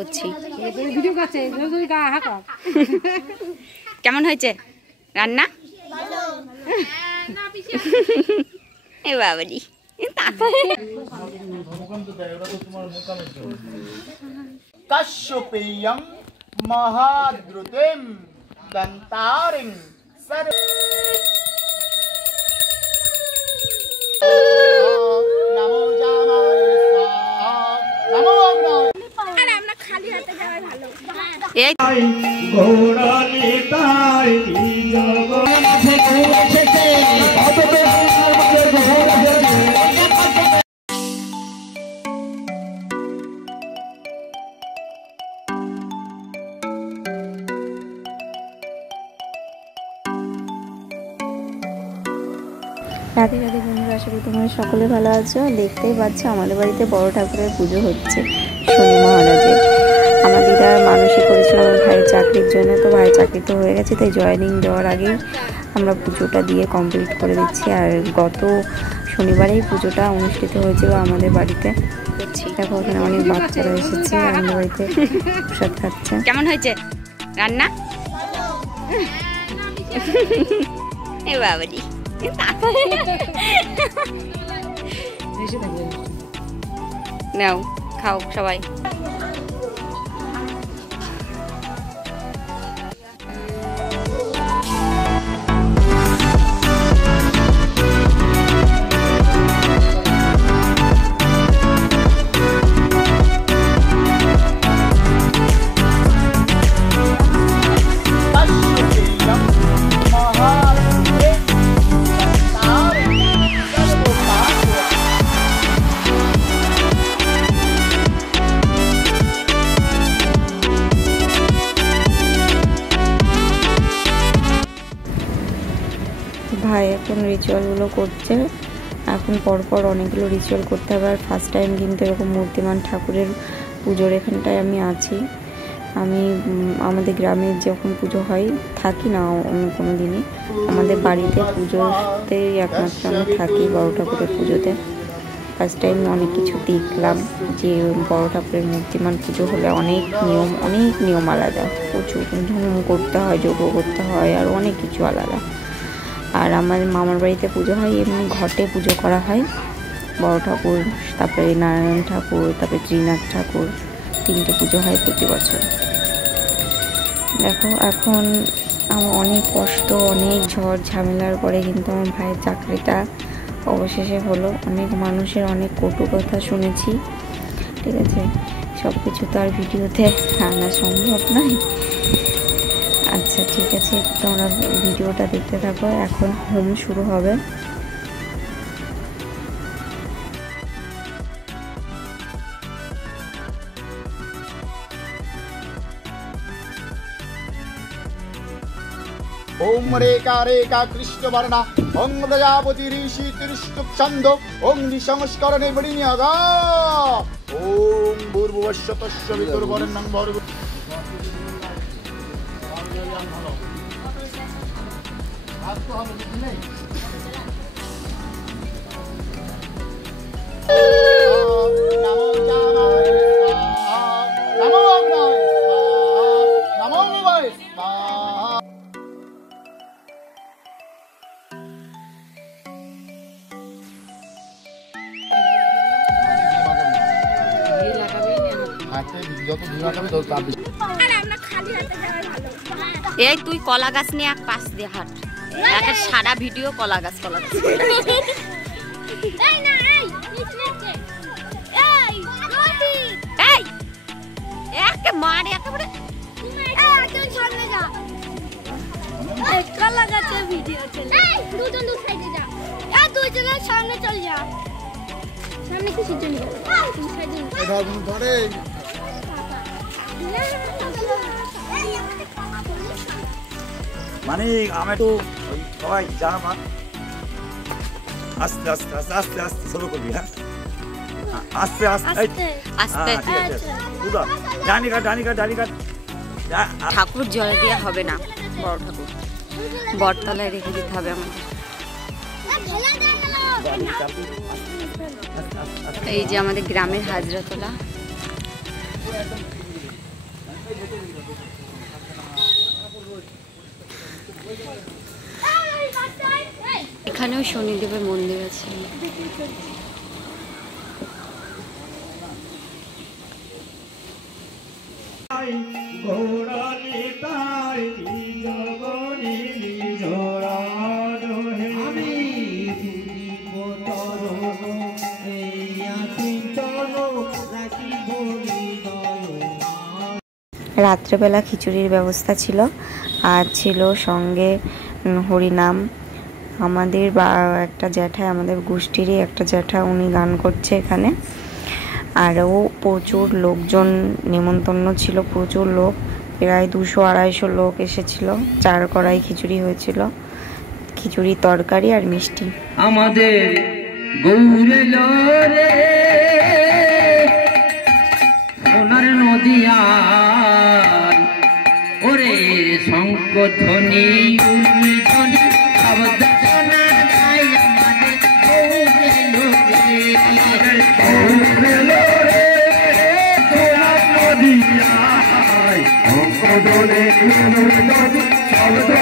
করছি। কেমন হয়েছে রান্না? এ বাবারি কাশ্যপেয়ং মহাদ্রুতিম দন্তারিং সর্ব নমো জামায় স্বাহা নমো অগ্নয়। আরে আমরা খালি হাতে যাওয়াই ভালো। এই ঘোড়া নিতাই জগৎ থেকে এসেছে কত রাধে রাধে বন্ধুরা, আশা করি তোমরা সকলে ভালো আছো। দেখতেই পাচ্ছ আমাদের বাড়িতে বড় ঠাকুরের পুজো হচ্ছে শনি মহারাজের। আমার দিদা মানসিক করেছিল আমার ভাইয়ের চাকরির জন্য, তো ভাইয়ের চাকরি তো হয়ে গেছে, তাই জয়েনিং দেওয়ার আগেই আমরা পুজোটা দিয়ে কমপ্লিট করে দিচ্ছি। আর গত শনিবারেই পুজোটা অনুষ্ঠিত হয়েছিল আমাদের বাড়িতে। দেখো ওখানে অনেক বাচ্চারা এসেছে আমাদের বাড়িতে প্রসাদ খাচ্ছে। কেমন হয়েছে রান্না? এ বাবারি নাও খাও সবাই। ভাই এখন রিচুয়ালগুলো করছে। এখন পরপর অনেকগুলো রিচুয়াল করতে হবে। আর ফার্স্ট টাইম কিন্তু এরকম মূর্তিমান ঠাকুরের পুজোর এখানটায় আমি আছি। আমি আমাদের গ্রামে যখন পুজো হয় থাকি না অন্য কোনো দিনই, আমাদের বাড়িতে পুজোতেই একমাত্র আমি থাকি বড় ঠাকুরের পুজোতে। ফার্স্ট টাইম অনেক কিছু দেখলাম যে বড় ঠাকুরের মূর্তিমান পুজো হলে অনেক নিয়ম আলাদা, প্রচুর হোম করতে হয়, যজ্ঞ করতে হয়, আর অনেক কিছু আলাদা। আর আমার মামার বাড়িতে পুজো হয় এমনি ঘটে পুজো করা হয় বড় ঠাকুর, তারপরে নারায়ণ ঠাকুর, তারপরে ত্রিনাথ ঠাকুর, 3টে পুজো হয় প্রতি বছর। দেখো এখন আমার অনেক কষ্ট, অনেক ঝড় ঝামেলার পরে কিন্তু আমার ভাইয়ের চাকরিটা অবশেষে হলো। অনেক মানুষের অনেক কটু কথা শুনেছি, ঠিক আছে, সব কিছু তো আর ভিডিওতে আনা সম্ভব নয়। আচ্ছা ঠিক আছে, তোমরা ভিডিওটা দেখতে থাকো। এখন হোম শুরু হবে। ওম রেকা রেকা কৃষ্ণবর্ণা ওং প্রজাপতি ঋষি তিরিষ্টুপ ছন্দ ওং নিঃসংস্করণে বৃণীয়গা ওম ভূর্ভুবস্বতস্য বিতুর্বরেণ্যং ভর্গো। নমো জামায় স্বাহা নমো অগ্নয় স্বাহা নমো ভবায় স্বাহা। এই তুই কলা গাছ নিয়ে এক পাশ দিয়ে হাঁট, একটা সারা ভিডিও কলা গাছ মারে একেবারে কলা গাছের ভিডিও চলে। দুজন দু সাইডে যা, দুজনের সামনে চল যা, সামনে কিছু জন্য মানে আমি তো সবাই জানা মা আস্তে আস্তে আস্তে আস্তে আস্তে শুরু করবি। হ্যাঁ আস্তে আস্তে আস্তে ঠাকুর জল দেওয়া হবে না, বড় ঠাকুর বটতলায় রেখে দিতে হবে আমাদের। এই যে আমাদের গ্রামের হাজরাতলা, এখানেও শনিদেবের মন্দির আছে। রাত্রেবেলা খিচুড়ির ব্যবস্থা ছিল, আর ছিল সঙ্গে হরিনাম। আমাদের একটা জ্যাঠা, আমাদের গোষ্ঠীরই একটা জ্যাঠা, উনি গান করছে এখানে। আরও প্রচুর লোকজন নেমন্তন্ন ছিল, প্রচুর লোক, প্রায় 200-250 লোক এসেছিল। 4 কড়াই খিচুড়ি হয়েছিল, খিচুড়ি, তরকারি আর মিষ্টি। আমাদের গৌরে রে সোনার নদিয়া ওরে শঙ্খ ধ্বনি ধ্বনি শব্দ শোনা যায় আমাদের গৌরে রে সোনার নদিয়া শঙ্খ ধ্বনি শব্দ